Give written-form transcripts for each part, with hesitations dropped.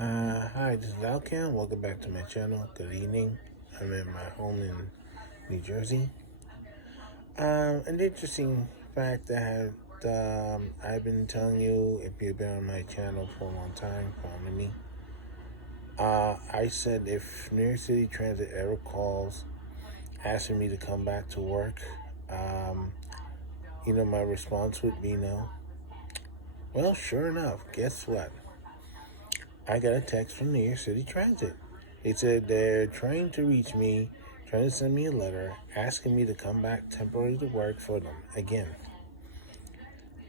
Hi, this is Alcam. Welcome back to my channel. Good evening. I'm at my home in New Jersey. An interesting fact that I've been telling you, if you've been on my channel for a long time, following me. I said if New York City Transit ever calls asking me to come back to work, um, my response would be no. Well, sure enough, guess what? I got a text from New York City Transit. They said they're trying to reach me, trying to send me a letter asking me to come back temporarily to work for them again.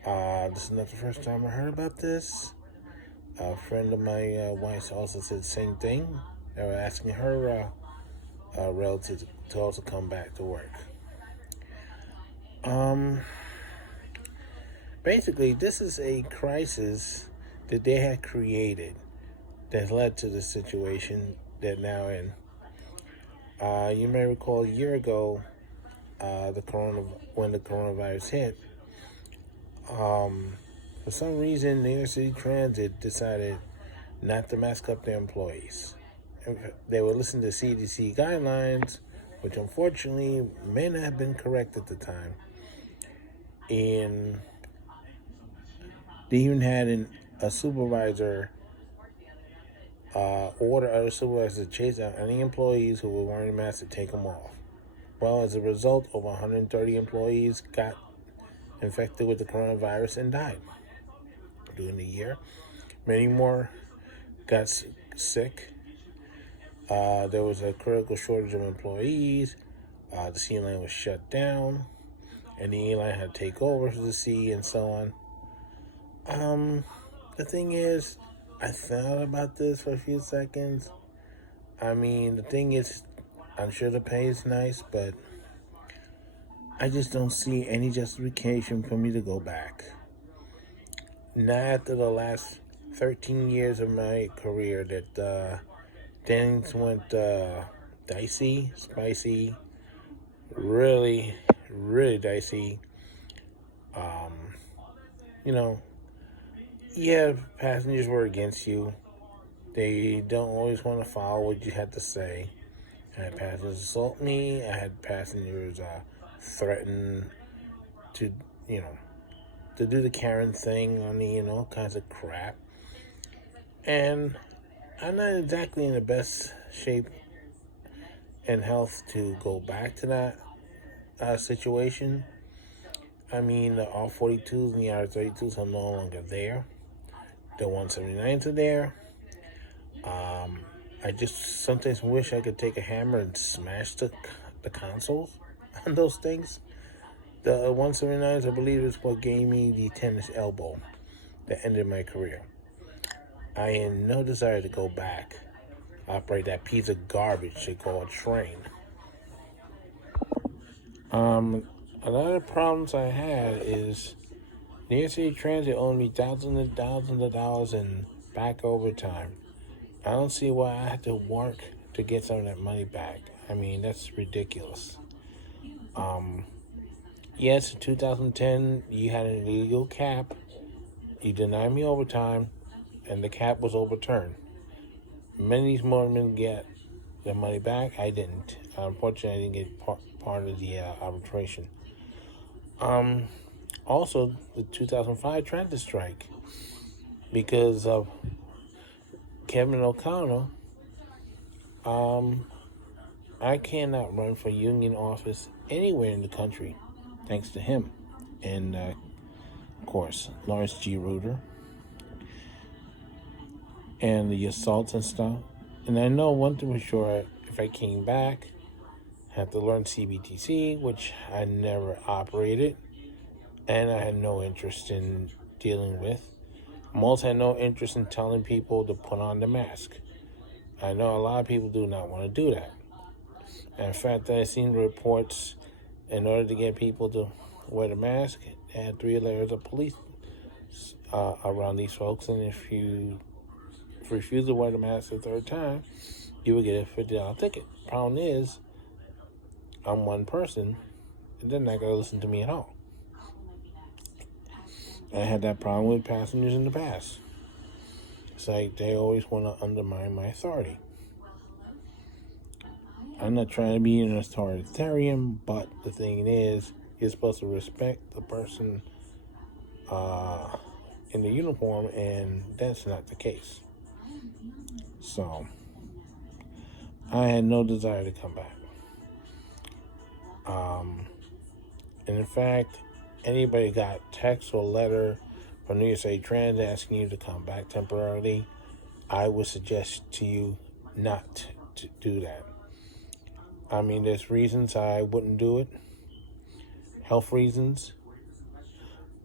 This is not the first time I heard about this. A friend of my wife's also said the same thing. They were asking her relative to also come back to work. Um, Basically, this is a crisis that they had created that led to the situation that now in. You may recall a year ago, when the coronavirus hit. For some reason, New York City Transit decided not to mask up their employees. They would listen to CDC guidelines, which unfortunately may not have been correct at the time. And they even had a supervisor order other supervisors to chase out any employees who were wearing masks to take them off. Well, as a result, over 130 employees got infected with the coronavirus and died during the year. Many more got sick. There was a critical shortage of employees. The sea lane was shut down, and the airline had to take over the sea and so on. The thing is, I thought about this for a few seconds. I mean, the thing is, I'm sure the pay is nice, but I just don't see any justification for me to go back. Not after the last 13 years of my career that things went dicey, spicy, really, really dicey. Um, you know, yeah, passengers were against you. They don't always want to follow what you had to say. I had passengers assault me. I had passengers threaten to, you know, to do the Karen thing on me, all kinds of crap. And I'm not exactly in the best shape and health to go back to that situation. I mean, the R42s and the R32s are no longer there. The 179s are there. I just sometimes wish I could take a hammer and smash the consoles on those things. The 179s, I believe, is what gave me the tennis elbow that ended my career. I had no desire to go back, operate that piece of garbage they call a train. A lot of problems I had is New York City Transit owed me thousands and thousands of dollars in back overtime. I don't see why I have to work to get some of that money back. I mean, that's ridiculous. Yes, in 2010, you had an illegal cap. You denied me overtime, and the cap was overturned. Many of these motormen get their money back. I didn't. Unfortunately, I didn't get part of the arbitration. Also, the 2005 transit strike, because of Kevin O'Connell, I cannot run for union office anywhere in the country, thanks to him. And, of course, Lawrence G. Reuter, and the assaults and stuff. And I know one thing for sure, if I came back, I had to learn CBTC, which I never operated, and I had no interest in dealing with. I also had no interest in telling people to put on the mask. I know a lot of people do not want to do that. In fact, I've seen reports, in order to get people to wear the mask, they had 3 layers of police around these folks, and if you refuse to wear the mask the 3rd time, you would get a $50 ticket. Problem is, I'm one person, and they're not going to listen to me at all. I had that problem with passengers in the past. It's like they always want to undermine my authority. I'm not trying to be an authoritarian, but the thing is, you're supposed to respect the person in the uniform, and that's not the case. So, I had no desire to come back. And in fact, anybody got text or letter from New York City Transit asking you to come back temporarily, I would suggest to you not to do that. I mean, there's reasons I wouldn't do it. Health reasons.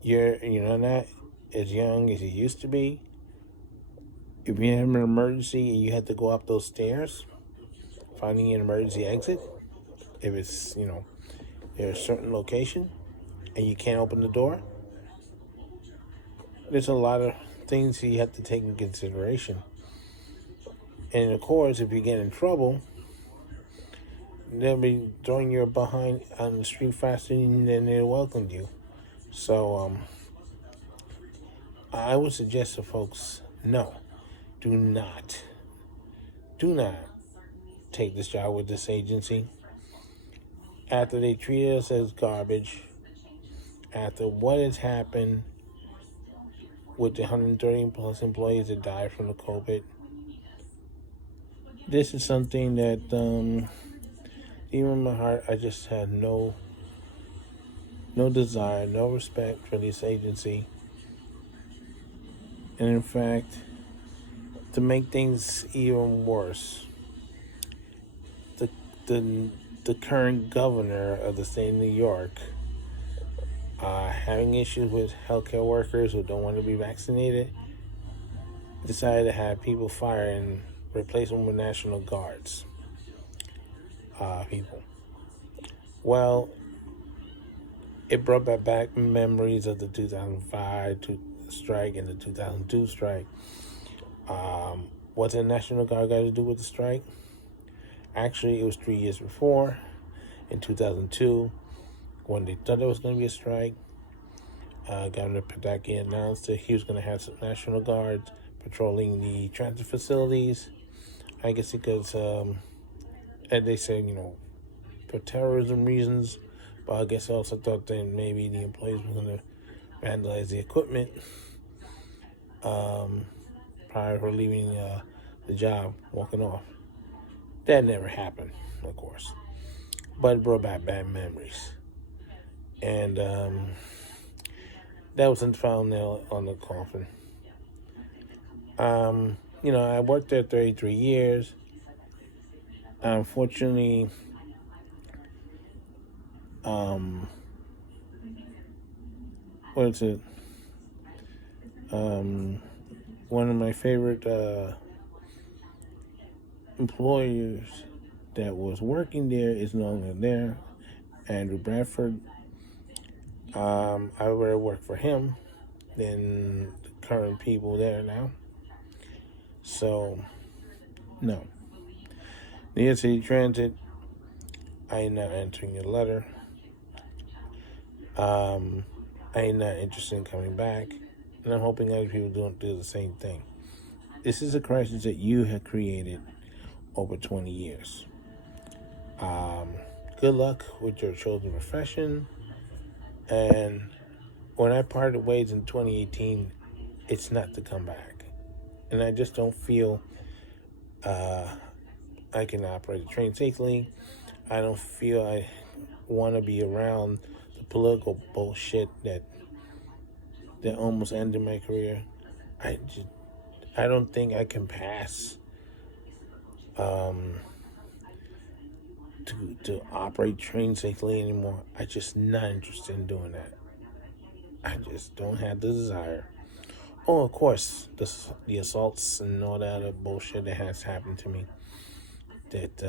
You're not as young as you used to be. If you have an emergency and you have to go up those stairs, finding an emergency exit, if it's, there's a certain location and you can't open the door, there's a lot of things you have to take in consideration. And of course, if you get in trouble, they'll be throwing you behind on the street faster than they welcomed you. So I would suggest to folks, no, do not take this job with this agency. After they treat us as garbage, after what has happened with the 130 plus employees that died from the COVID, this is something that even in my heart, I just had no desire, no respect for this agency. And in fact, to make things even worse, the current governor of the state of New York having issues with healthcare workers who don't want to be vaccinated, decided to have people fired and replace them with National Guards people. Well, it brought back memories of the 2005 strike and the 2002 strike. What the National Guard got to do with the strike? Actually, it was 3 years before, in 2002, when they thought there was going to be a strike. Governor Pataki announced that he was going to have some National Guards patrolling the transit facilities. I guess because, as they said, for terrorism reasons, but I guess I also thought that maybe the employees were going to vandalize the equipment prior to leaving the job, walking off. That never happened, of course, but it brought back bad memories. And that was the final nail on the coffin. I worked there 33 years. Unfortunately, what is it? One of my favorite employers that was working there is no longer there, Andrew Bradford. I would rather work for him than the current people there now. So, no. New York City Transit, I am not answering your letter. I am not interested in coming back, and I'm hoping other people don't do the same thing. This is a crisis that you have created over 20 years. Good luck with your chosen profession. And when I parted ways in 2018, it's not to come back. And I just don't feel I can operate a train safely. I don't feel I want to be around the political bullshit that almost ended my career. I don't think I can pass to operate trains safely anymore. I'm just not interested in doing that. I just don't have the desire. Oh, of course, the assaults and all that other bullshit that has happened to me. That,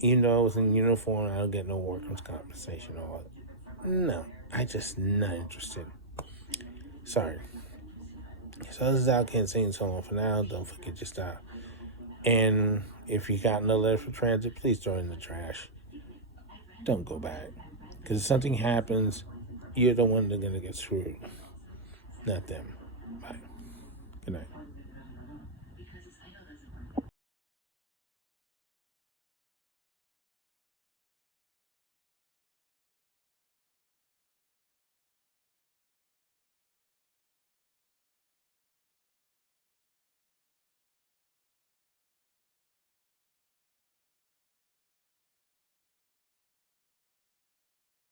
even though I was in uniform, I don't get no workers' compensation or all that. No, I just not interested. Sorry. So this is Al Can't Sing so long for now. Don't forget your style. And if you got another letter from transit, please throw it in the trash. Don't go back. Because if something happens, you're the one that's going to get screwed. Not them. Bye.